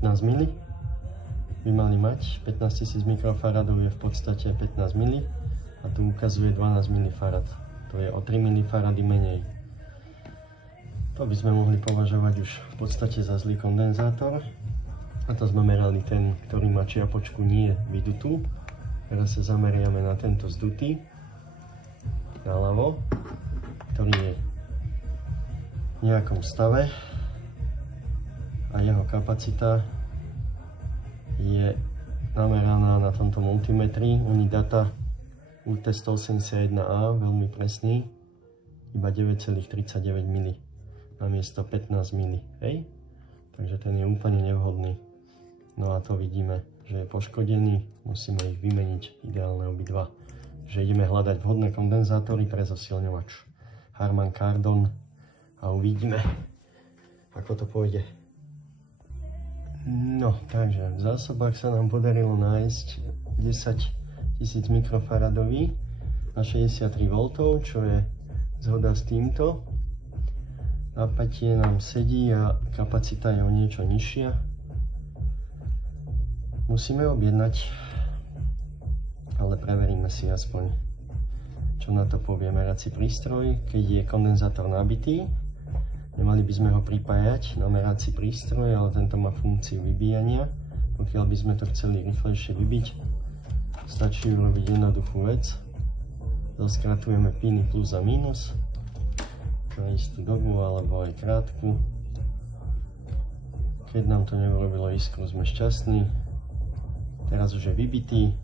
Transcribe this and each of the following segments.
15 mili by mali mať. 15 000 mikrofaradov je v podstate 15 mili a tu ukazuje 12 milifarad. To je o 3 milifarady menej. To by sme mohli považovať už v podstate za zlý kondenzátor. A to sme merali ten, ktorý má čiapočku nie vydutú. Teraz sa zameriame na tento zdutý, naľavo, ktorý je v nejakom stave a jeho kapacita je nameraná na tomto multimetri Unidata UT181A, veľmi presný, iba 9,39 mili namiesto 15 mili, hej? Takže ten je úplne nevhodný. No a to vidíme, že je poškodený, musíme ich vymeniť, ideálne obidva. Že ideme hľadať vhodné kondenzátory pre zosilňovač Harman Kardon a uvidíme, ako to pôjde. No, takže v zásobách sa nám podarilo nájsť 10 000 mikrofaradový na 63 V, čo je zhoda s týmto. Napätie nám sedí a kapacita je o niečo nižšia. Musíme objednať, ale preveríme si aspoň, čo na to povie merací prístroj. Keď je kondenzátor nabitý, nemali by sme ho pripájať na merací prístroj, ale tento má funkciu vybíjania. Pokiaľ by sme to chceli rýchlejšie vybiť, stačí urobiť jednoduchú vec. Doskratujeme piny plus a minus na istú dobu alebo aj krátku. Keď nám to neurobilo iskru, sme šťastní. Teraz už je vybitý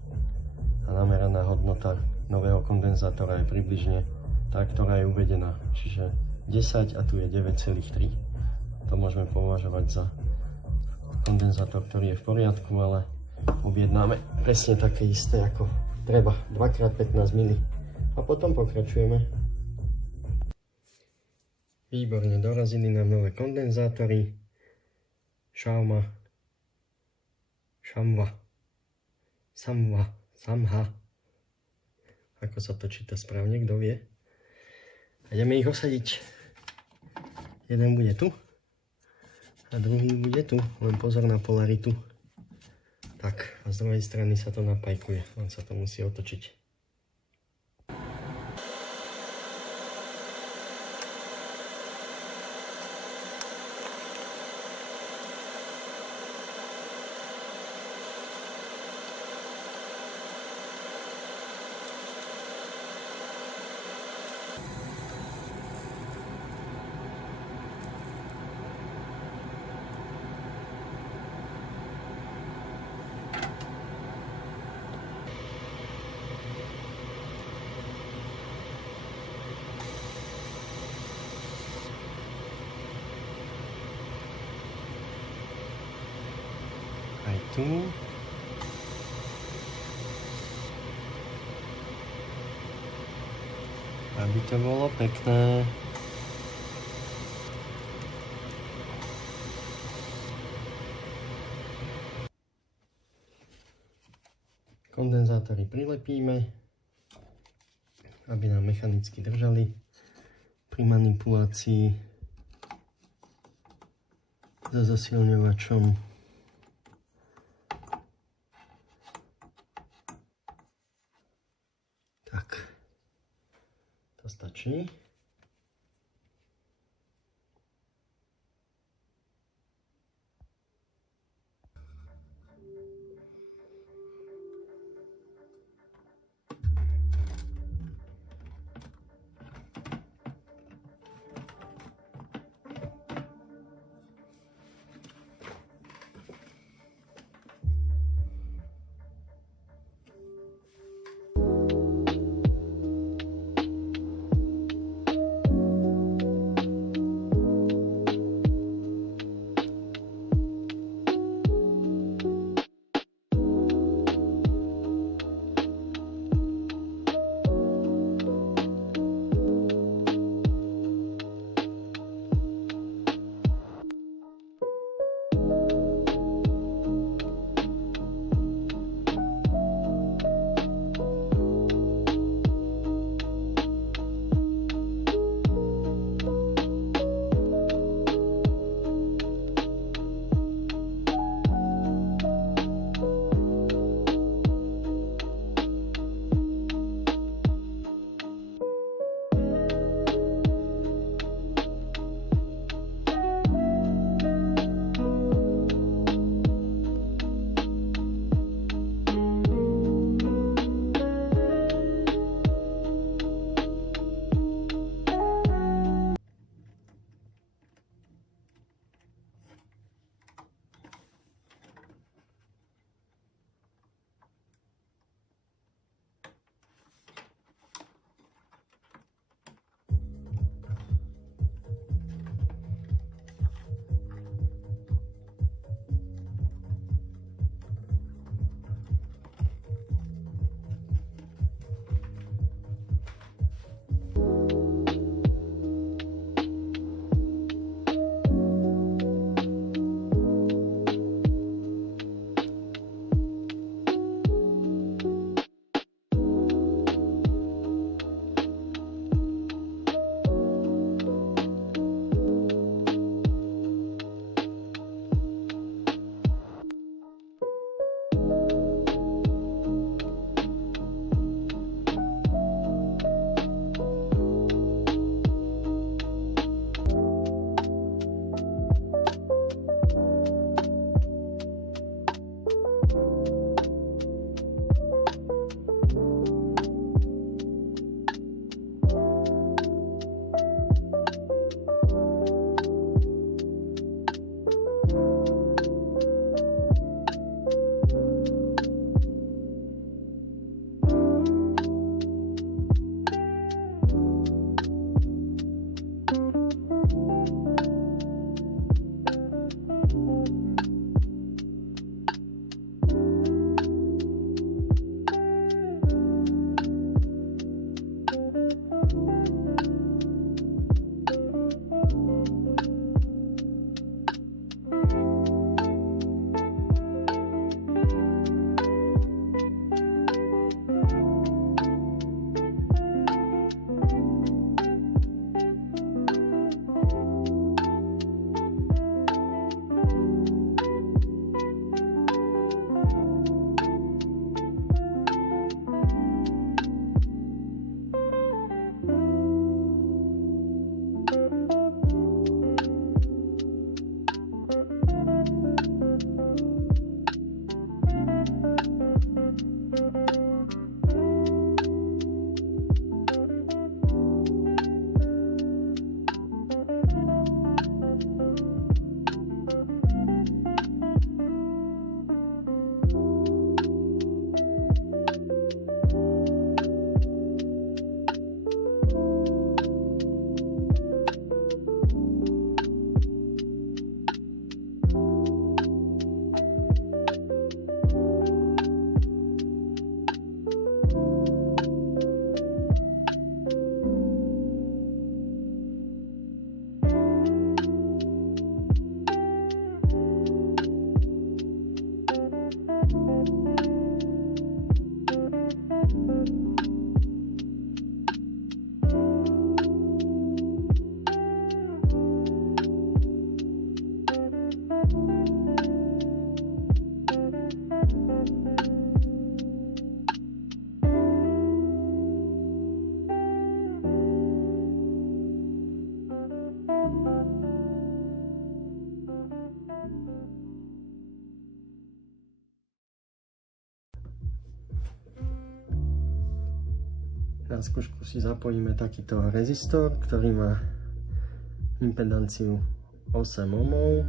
a nameraná hodnota nového kondenzátora je približne tá, ktorá je uvedená. Čiže 10 a tu je 9,3. To môžeme považovať za kondenzátor, ktorý je v poriadku, ale objednáme presne také isté ako treba, 2x15 mili. A potom pokračujeme. Výborne, dorazili nám nové kondenzátory Samha. Ako sa to číta správne, kto vie? A ideme ich osadiť. Jeden bude tu a druhý bude tu, len pozor na polaritu. Tak, a z druhej strany sa to napajkuje, len sa to musí otočiť. Aj tu. Aby to bolo pekné. Kondenzátory prilepíme, aby nám mechanicky držali pri manipulácii so zosilňovačom. Tak, to stačí. Na skúšku si zapojíme takýto rezistor, ktorý má impedanciu 8 ohmov,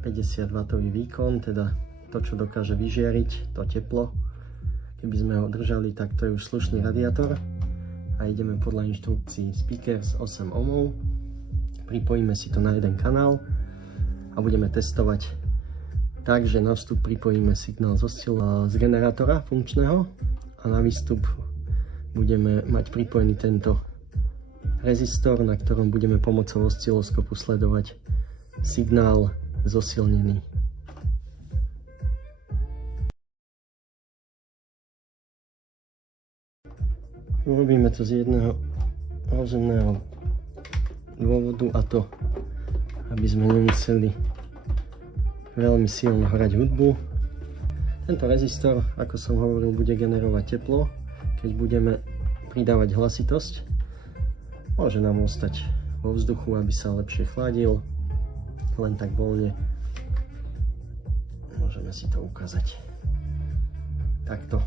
50W výkon, teda to, čo dokáže vyžiariť, to teplo. Keby sme ho držali, tak to je už slušný radiátor. A ideme podľa inštrukcií speakers 8 ohmov. Pripojíme si to na jeden kanál a budeme testovať. Takže na vstup pripojíme signál z generátora funkčného a na výstup budeme mať pripojený tento rezistor, na ktorom budeme pomocou osciloskopu sledovať signál zosilnený. Urobíme to z jedného rozumného dôvodu, a to, aby sme nemuseli veľmi silno hrať hudbu. Tento rezistor, ako som hovoril, bude generovať teplo. Keď budeme pridávať hlasitosť, môže nám ostať vo vzduchu, aby sa lepšie chladil. Len tak voľne. Môžeme si to ukázať. Takto.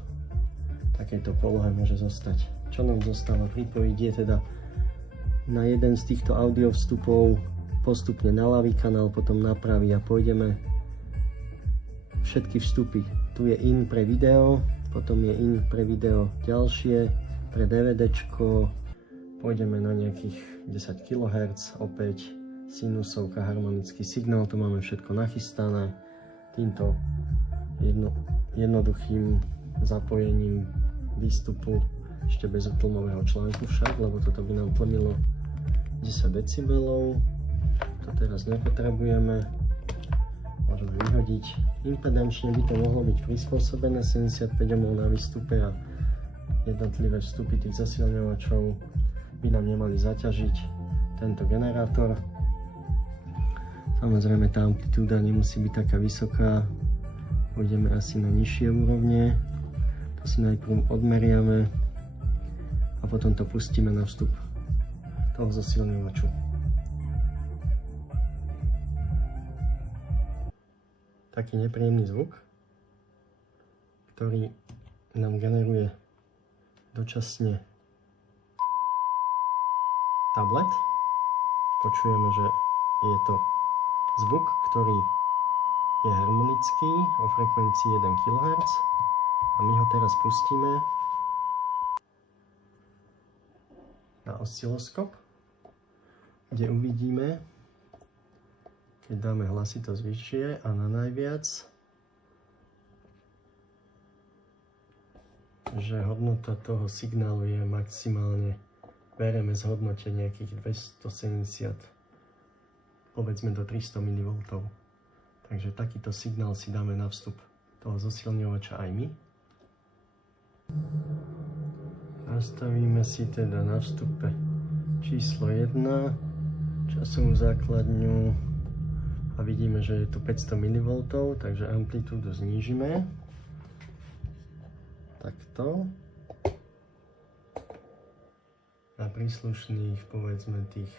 V takejto polohe môže zostať. Čo nám zostáva pripojiť je teda na jeden z týchto audio vstupov postupne na ľavý kanál, potom na pravý a pôjdeme všetky vstupy. Tu je in pre video, potom je in pre video ďalšie, pre DVDčko, pôjdeme na nejakých 10 kHz, opäť sinusovka, harmonický signál, to máme všetko nachystané. Týmto jednoduchým zapojením výstupu, ešte bez utlmového článku však, lebo toto by nám plnilo 10 decibelov. To teraz nepotrebujeme. Môžeme vyhodiť. Impedančne by to mohlo byť prispôsobené, 75 ohmov na výstupe a jednotlivé vstupy tých zasilňovačov by nám nemali zaťažiť tento generátor. Samozrejme tá amplitúda nemusí byť taká vysoká, pôjdeme asi na nižšie úrovne. To si najprv odmeriame a potom to pustíme na vstup toho zasilňovaču. Taký nepríjemný zvuk, ktorý nám generuje dočasne tablet. Počujeme, že je to zvuk, ktorý je harmonický o frekvencii 1 kHz a my ho teraz pustíme na osciloskop, kde uvidíme, keď dáme hlasitosť vyššie a na najviac, že hodnota toho signálu je maximálne, bereme z hodnote nejakých 270, povedzme do 300 mV. Takže takýto signál si dáme na vstup toho zosilňovača aj my. Nastavíme si teda na vstupe číslo 1, časovú základňu a vidíme, že je tu 500 mV, takže amplitúdu znížime. Takto. Na príslušných, povedzme, tých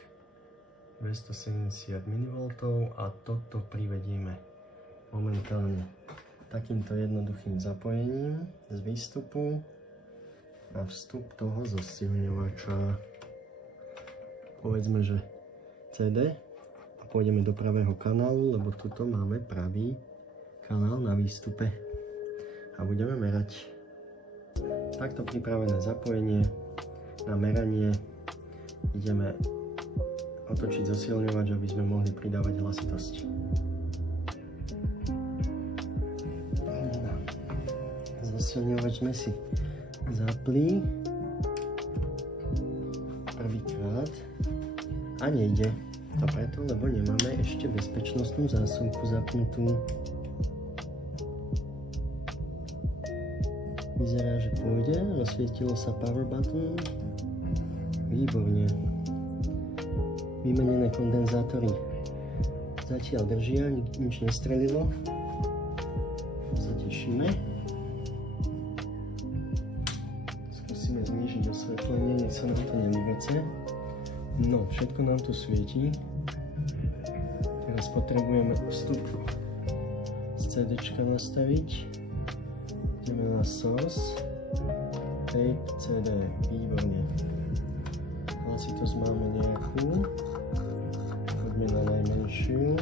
270 mV a toto privedieme momentálne takýmto jednoduchým zapojením z výstupu na vstup toho zosilňovača. Povedzme, že CD a pôjdeme do pravého kanálu, lebo tuto máme pravý kanál na výstupe a budeme merať. Takto pripravené zapojenie na meranie ideme otočiť zosilňovač, aby sme mohli pridávať hlasitosť. Zosilňovač sme si zapli prvýkrát a nejde. To preto, lebo nemáme ešte bezpečnostnú zásuvku zapnutú. Vyzerá, že pôjde, rozsvietilo sa power button. Výborne. Vymenené kondenzátory zatiaľ držia, nič nestrelilo. Sa tešíme. Skúsime znížiť osvetlenie, nech sa nám to nevyvece. No, všetko nám tu svietí. Teraz potrebujeme vstup z CDčka nastaviť. Ideme na source. tape, CD, výborne. Hlasitosť máme nejakú. Poďme na najmenšiu.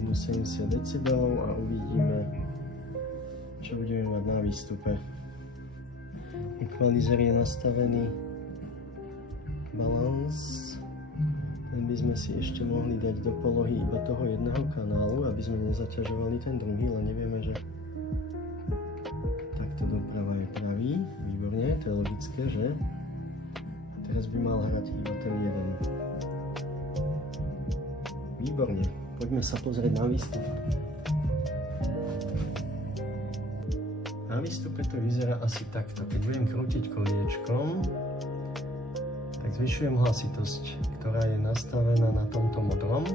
Minus 70 decibelov a uvidíme, čo budeme mať na výstupe. Equalizer je nastavený. Balance. Ten by sme si ešte mohli dať do polohy iba toho jedného kanálu, aby sme nezaťažovali ten druhý, len nevieme, že takto doprava je pravý. Výborne, to je logické, že? Teraz by mal hrať iba ten jeden. Výborne, poďme sa pozrieť na výstup. Na výstupe to vyzerá asi takto. Keď budem krútiť koliečkom, tak zvyšujem hlasitosť, ktorá je nastavená na tomto modrom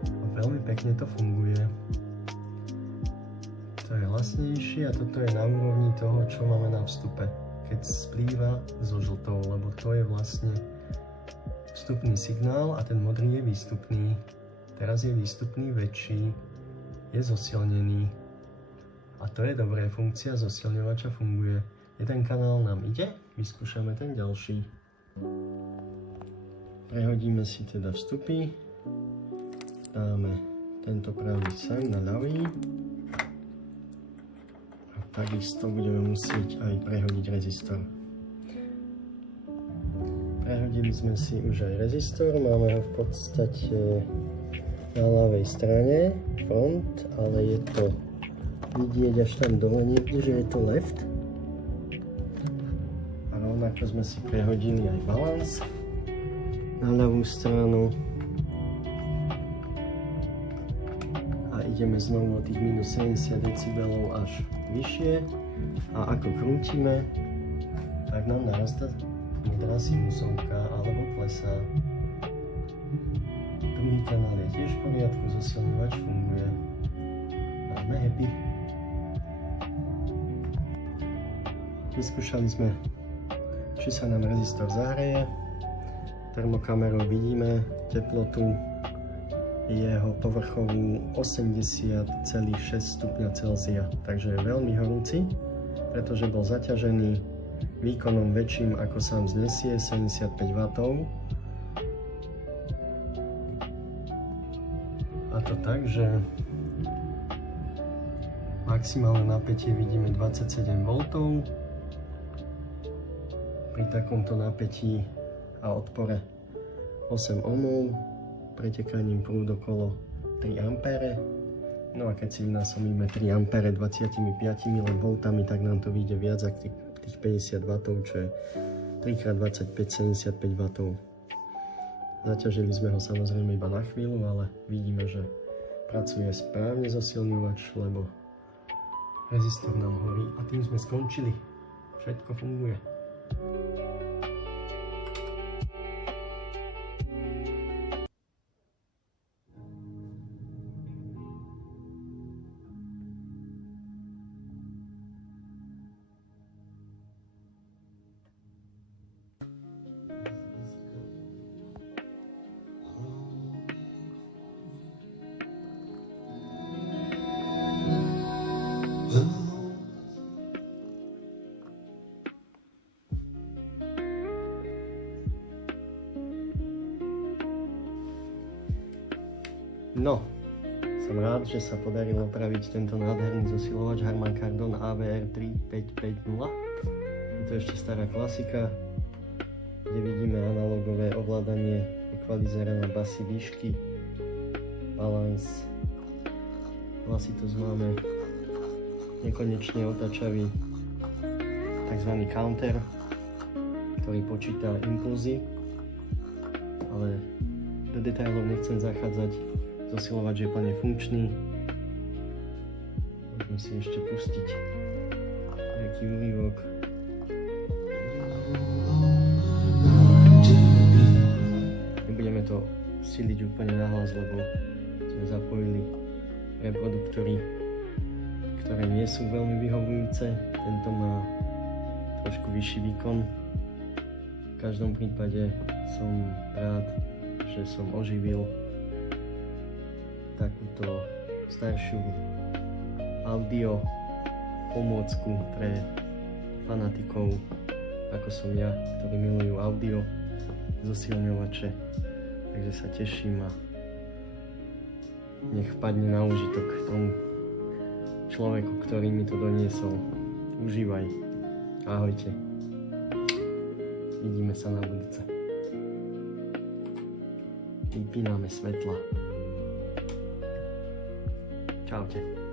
a veľmi pekne to funguje. To je hlasnejšie a toto je na úrovni toho, čo máme na vstupe, keď splýva so žltou, lebo to je vlastne vstupný signál a ten modrý je výstupný. Teraz je výstupný väčší, je zosilnený a to je dobré, funkcia zosilňovača funguje. Jeden kanál nám ide, vyskúšame ten ďalší. Prehodíme si teda vstupy, dáme tento pravý sem na ľavý a takisto budeme musieť aj prehodiť rezistor. Prehodili sme si už aj rezistor, máme ho v podstate na ľavej strane, front, ale je to vidieť až tam dole niekde, že je to left. A rovnako sme si prehodili aj balans na ľavú stranu a ideme znovu od tých minus 70 decibelov až vyššie a ako krútime, tak nám narastá modrá sinusovka alebo klesá. Druhý kanál je tiež v poriadku, zosilňovač funguje. Máme happy. Vyskúšali sme, či sa nám rezistor zahreje. Termokamerou vidíme teplotu jeho povrchovú 80,6 stupňa Celzia, takže je veľmi horúci, pretože bol zaťažený výkonom väčším ako sám znesie, 75 W. A to tak, že maximálne napätie vidíme 27 V. Pri takomto napätí a odpore 8 ohmov, pretekaním prúd okolo 3 A. No a keď si vynásobíme 3 A 25 len voltami, tak nám to vyjde viac ako tých 50 W, čo je 3x25, 75 W. Zaťažili sme ho samozrejme iba na chvíľu, ale vidíme, že pracuje správne zosilňovač, lebo rezistor nám horí a tým sme skončili. Všetko funguje. No, som rád, že sa podarilo opraviť tento nádherný zosilovač Harman Kardon AVR 3550. Je to ešte stará klasika, kde vidíme analogové ovládanie ekvalizera na basy, výšky, balans. Hlasitosť máme nekonečne otáčavý tzv. Counter, ktorý počíta impulzy, ale do detailov nechcem zachádzať. Zosilovač je plne funkčný. Môžeme si ešte pustiť nejaký úryvok. Nebudeme to siliť úplne nahlas, lebo sme zapojili reproduktory, ktoré nie sú veľmi vyhovujúce. Tento má trošku vyšší výkon. V každom prípade som rád, že som oživil takúto staršiu audio pomôcku pre fanatikov, ako som ja, ktorí milujú audio, zosilňovače. Takže sa teším a nech vpadne na úžitok tomu človeku, ktorý mi to doniesol. Užívaj. Ahojte. Vidíme sa na budúce. Vypíname svetla. Čaute.